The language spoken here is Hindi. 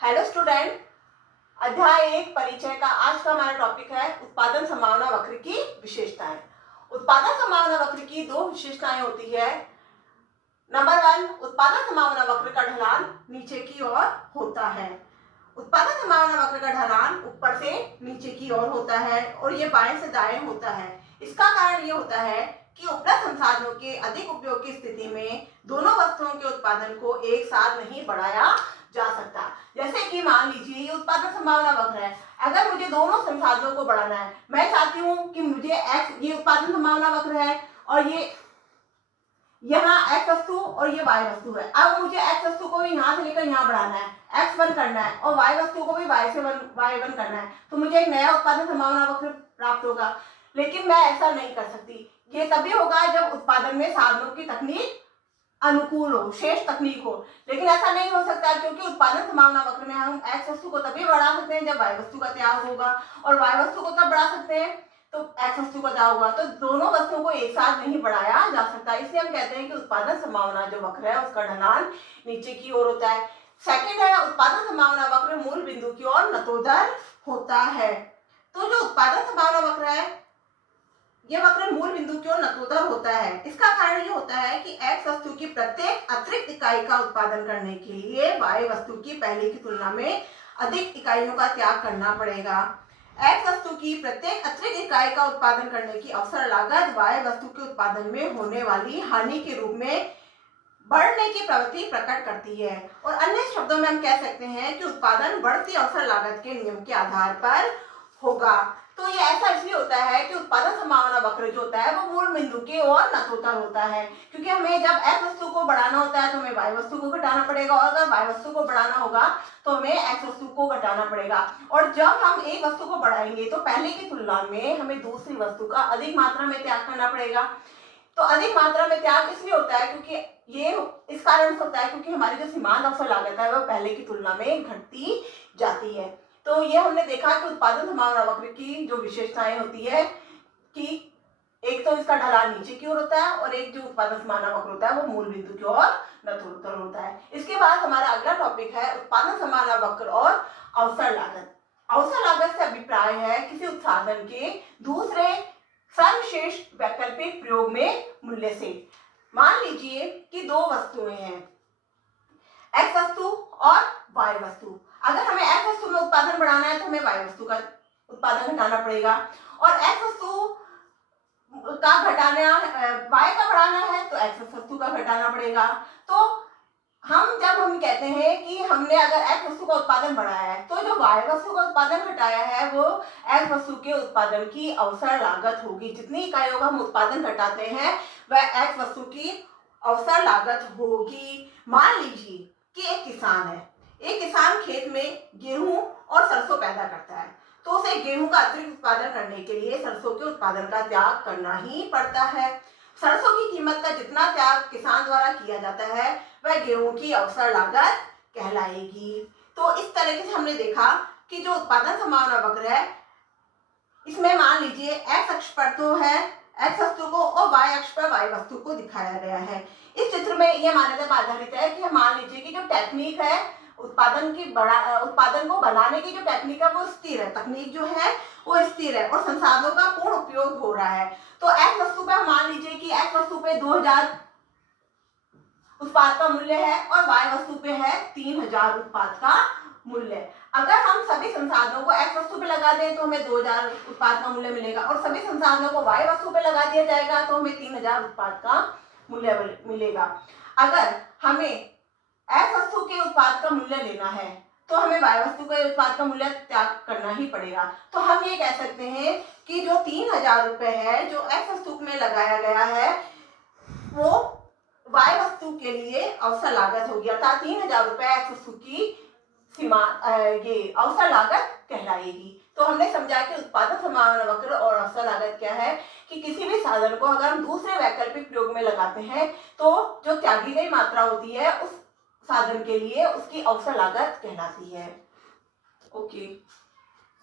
हेलो स्टूडेंट, अध्याय 1 परिचय का आज का हमारा टॉपिक है उत्पादन संभावना वक्र की विशेषताएं। उत्पादन संभावना वक्र की दो विशेषताएं होती है। नंबर 1, उत्पादन संभावना वक्र का ढलान नीचे की ओर होता है। उत्पादन संभावना वक्र का ढलान ऊपर से नीचे की ओर होता है और ये बाएं से दाएं होता है। इसका कारण ये होता है कि उपलब्ध संसाधनों के अधिक उपयोग की स्थिति में दोनों वस्तुओं के उत्पादन को एक साथ नहीं बढ़ाया जा सकता। जैसे कि मान लीजिए ये उत्पादन संभावना वक्र है। अगर मुझे दोनों संसाधनों को बढ़ाना है, मैं चाहती हूँ कि मुझे x, ये उत्पादन संभावना वक्र है और ये यहाँ x वस्तु और ये y वस्तु है। अब मुझे x वस्तु को भी यहाँ से लेकर यहाँ बढ़ाना है, x1 करना है और y वस्तु को भी y1 करना है, तो मुझे एक नया उत्पादन संभावना वक्र प्राप्त होगा। लेकिन मैं ऐसा नहीं कर सकती। ये तभी होगा जब उत्पादन में साधनों की तकनीक अनुकूल हो, शेष तकनीक हो। लेकिन ऐसा नहीं हो सकता क्योंकि उत्पादन संभावना वक्र में हम x वस्तु को तभी बढ़ा सकते हैं जब y वस्तु का त्याग होगा और y वस्तु को तब बढ़ा सकते हैं तो x वस्तु का त्याग होगा। तो दोनों वस्तुओं को एक साथ नहीं बढ़ाया जा सकता। इसलिए हम कहते हैं कि उत्पादन संभावना जो वक्र है उसका ढलान नीचे की ओर होता है। सेकेंड है, उत्पादन संभावना वक्र मूल बिंदु की ओर नतोदर होता है। तो जो उत्पादन संभावना वक्र है यह वक्र मूल बिंदु की ओर नतोदर होता है। इसका कारण ये होता है कि x वस्तु की प्रत्येक अतिरिक्त इकाई का उत्पादन करने के लिए y वस्तु की पहले की तुलना में अधिक इकाइयों का त्याग करना पड़ेगा। x वस्तु की प्रत्येक अतिरिक्त इकाई का उत्पादन करने की अवसर लागत y वस्तु के उत्पादन में होने वाली हानि के रूप में बढ़ने की प्रवृत्ति प्रकट करती है। और अन्य शब्दों में हम कह सकते हैं कि उत्पादन बढ़ती अवसर लागत के नियम के आधार पर होगा। तो ये ऐसा इसलिए होता है कि उत्पादन संभावना वक्र जो होता है वो मूल बिंदु की ओर नतोदर होता है, क्योंकि हमें जब x वस्तु को बढ़ाना होता है तो हमें y वस्तु को घटाना पड़ेगा और अगर y वस्तु को बढ़ाना होगा तो हमें x वस्तु को घटाना पड़ेगा। और जब हम एक वस्तु को बढ़ाएंगे तो पहले की तुलना में हमें दूसरी वस्तु का अधिक मात्रा में त्याग करना पड़ेगा। तो अधिक मात्रा में त्याग इसलिए होता है क्योंकि ये इस कारण से होता है क्योंकि हमारी जो सीमांत अवसर लागत है वह पहले की तुलना में घटती जाती है। तो ये हमने देखा कि उत्पादन संभावना वक्र की जो विशेषताएं होती है कि एक तो इसका ढलान नीचे की ओर होता है और एक जो उत्पादन संभावना वक्र होता है वो मूल बिंदु की ओर नतोदर होता है। इसके बाद हमारा अगला टॉपिक है उत्पादन संभावना वक्र और अवसर लागत। अवसर लागत से अभिप्राय है किसी उत्पादन के दूसरे सर्वश्रेष्ठ वैकल्पिक प्रयोग में मूल्य से। मान लीजिए कि दो वस्तुएं हैं, x वस्तु और y वस्तु। अगर हमें x वस्तु में उत्पादन बढ़ाना है तो हमें y वस्तु का उत्पादन घटाना पड़ेगा और x वस्तु का घटाना y का बढ़ाना है तो x वस्तु का घटाना पड़ेगा। तो जब हम कहते हैं कि हमने अगर x वस्तु का उत्पादन बढ़ाया है तो जो y वस्तु का उत्पादन घटाया है वो x वस्तु के उत्पादन की अवसर लागत होगी। जितनी इकाइयों का हम उत्पादन घटाते हैं वह x वस्तु की अवसर लागत होगी। मान लीजिए कि एक किसान है, एक किसान खेत में गेहूं और सरसों पैदा करता है तो उसे गेहूं का अतिरिक्त उत्पादन करने के लिए सरसों के उत्पादन का त्याग करना ही पड़ता है। सरसों की कीमत का जितना त्याग किसान द्वारा किया जाता है वह गेहूं की अवसर लागत कहलाएगी। तो इस तरीके से हमने देखा कि जो उत्पादन संभावना वक्र है इसमें मान लीजिए x अक्ष पर तो है x वस्तु को और y अक्ष पर y वस्तु को दिखाया गया है। इस चित्र में यह मान्यता पर आधारित है कि मान लीजिए कि जो टेक्निक है उत्पादन को बनाने की जो टेक्निक है वो स्थिर है, तकनीक जो है वो स्थिर है और संसाधनों का पूर्ण उपयोग हो रहा है। तो x वस्तु पे मान लीजिए कि x वस्तु पे 2000 उत्पाद का मूल्य है और y वस्तु पे है 3000 उत्पाद का मूल्य। अगर हम सभी संसाधनों को x वस्तु पे लगा दें तो हमें 2000 उत्पाद का मूल्य मिलेगा और सभी संसाधनों को y वस्तु पे लगा दिया जाएगा तो हमें 3000 उत्पाद का मूल्य मिलेगा। अगर हमें x वस्तु के उत्पाद का मूल्य लेना है तो हमें y वस्तु के उत्पाद का मूल्य त्याग करना ही पड़ेगा। तो हम ये कह सकते हैं कि जो 3000 रुपए है जो x वस्तु में लगाया गया है वो y वस्तु के लिए अवसर लागत होगी, अर्थात 3000 रुपए x वस्तु की सीमा ये अवसर लागत कहलाएगी। तो हमने समझा कि उत्पादन संभावना वक्र और अवसर लागत क्या है कि किसी भी साधन को अगर हम दूसरे वैकल्पिक प्रयोग में लगाते हैं तो जो त्यागी गई मात्रा होती है उस साधन के लिए उसकी अवसर लागत कहलाती है। ओके।